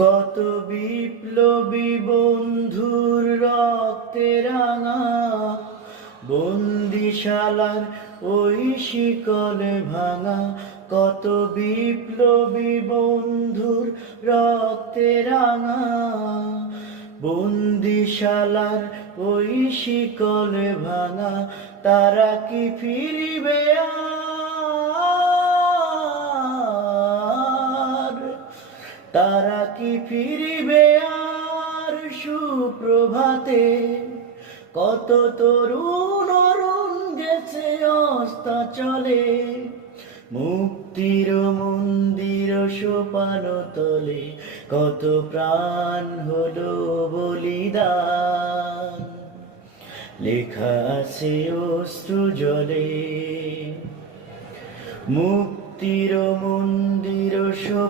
কত বিপ্লবী বন্ধুর রক্তে রাঙা বন্দিশালার ওই শিকলে ভাঙা, কত বিপ্লবী বন্ধুর রক্তে রাঙা বন্দিশালার ওই শিকলে ভাঙা, তারা কি ফিরিবে আর? তারা কি ফিরিবে আর সুপ্রভাতে? কত তরুণ অরুণ গেছে অস্তাচলে, মুক্তির মন্দির সোপান তলে কত প্রাণ হলো বলিদান, লেখা আছে অশ্রু জলে। মুক্তির মন্দির